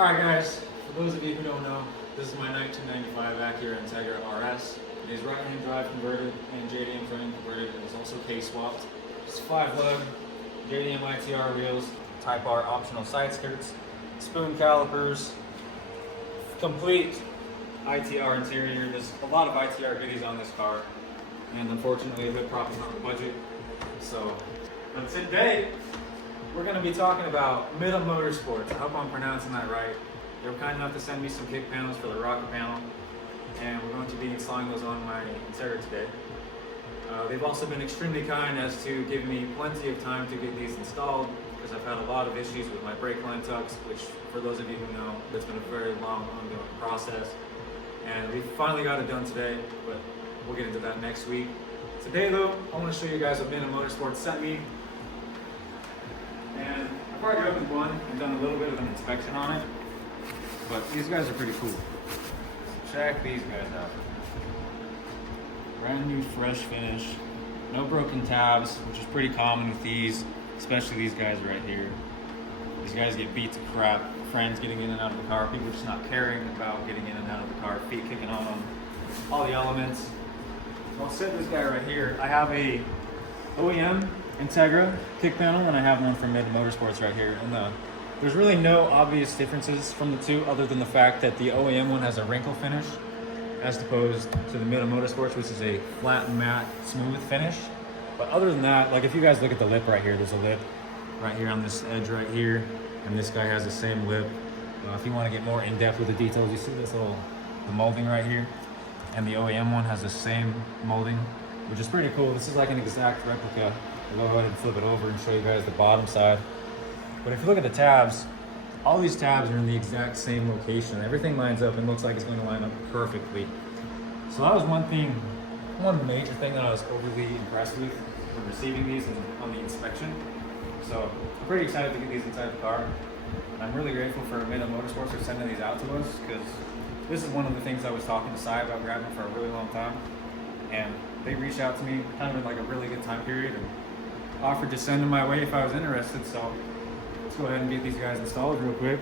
Alright guys, for those of you who don't know, this is my 1995 Acura Integra RS. It is right-hand drive converted and JDM frame converted. It is also K-swapped. It's 5-lug JDM ITR wheels, Type R optional side skirts, spoon calipers, complete ITR interior. There's a lot of ITR goodies on this car, and unfortunately the prop is not the budget. So, but today we're going to be talking about Mita Motorsports. I hope I'm pronouncing that right. They were kind enough to send me some kick panels for the rocket panel, and we're going to be installing those on my Integra today. They've also been extremely kind as to give me plenty of time to get these installed, because I've had a lot of issues with my brake line tucks, which for those of you who know, it's been a very long ongoing process. And we finally got it done today, but we'll get into that next week. Today though, I want to show you guys what Mita Motorsports sent me. And I've already opened one and done a little bit of an inspection on it, but these guys are pretty cool. Check these guys out. Brand new fresh finish, no broken tabs, which is pretty common with these, especially these guys right here. These guys get beat to crap, friends getting in and out of the car, people just not caring about getting in and out of the car, feet kicking on them, all the elements. So I'll set this guy right here. I have a OEM Integra kick panel, and I have one from Mita Motorsports right here. And there's really no obvious differences from the two, other than the fact that the OEM one has a wrinkle finish, as opposed to the Mita Motorsports, which is a flat, matte, smooth finish. But other than that, like if you guys look at the lip right here, there's a lip right here on this edge right here, and this guy has the same lip. If you want to get more in depth with the details, you see this little the molding right here, and the OEM one has the same molding, which is pretty cool. This is like an exact replica. I'll go ahead and flip it over and show you guys the bottom side. But if you look at the tabs, all these tabs are in the exact same location. Everything lines up and looks like it's going to line up perfectly. So that was one major thing that I was overly impressed with when receiving these on the inspection. So I'm pretty excited to get these inside the car. And I'm really grateful for Mita Motorsports for sending these out to us, because this is one of the things I was talking to Sai about grabbing for a really long time. And they reached out to me kind of in like a really good time period and offered to send them my way if I was interested. So let's go ahead and get these guys installed real quick.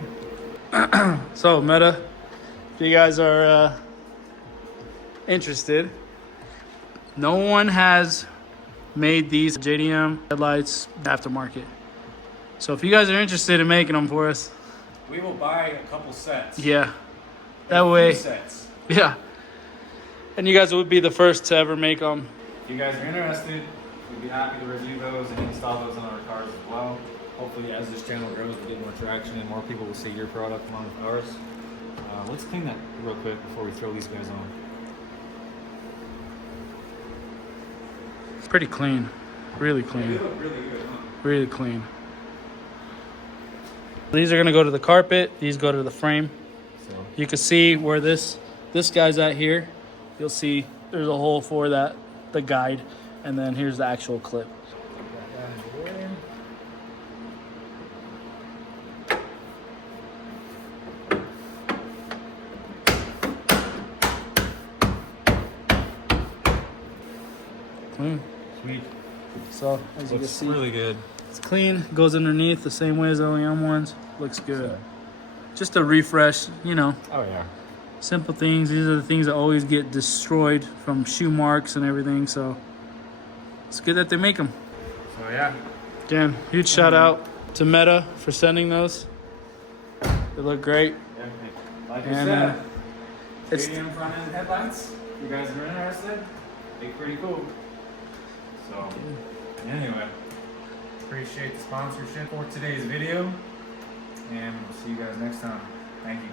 So Mita, if you guys are interested, no one has made these JDM headlights aftermarket. So if you guys are interested in making them for us, we will buy a couple sets. Yeah, that way. Sets. Yeah, and you guys would be the first to ever make them. If you guys are interested, we'd be happy to review those and install those on our cars as well. Hopefully, as this channel grows, we get more traction and more people will see your product along with ours. Let's clean that real quick before we throw these guys on. It's pretty clean, really clean. They look really good, huh? Really clean. These are gonna go to the carpet. These go to the frame. So you can see where this guy's at here. You'll see there's a hole for that, the guide, and then here's the actual clip. Clean. Sweet. So as you can Looks see, really good. it's clean. Goes underneath the same way as OEM ones. Looks good. Just a refresh, you know. Oh yeah. Simple things. These are the things that always get destroyed from shoe marks and everything. So it's good that they make them. So yeah. Again, huge shout out to Mita for sending those. They look great. Yeah, like you And, said, it's JDM front end headlights. You guys are interested? They're pretty cool. So anyway, appreciate the sponsorship for today's video, and we'll see you guys next time. Thank you.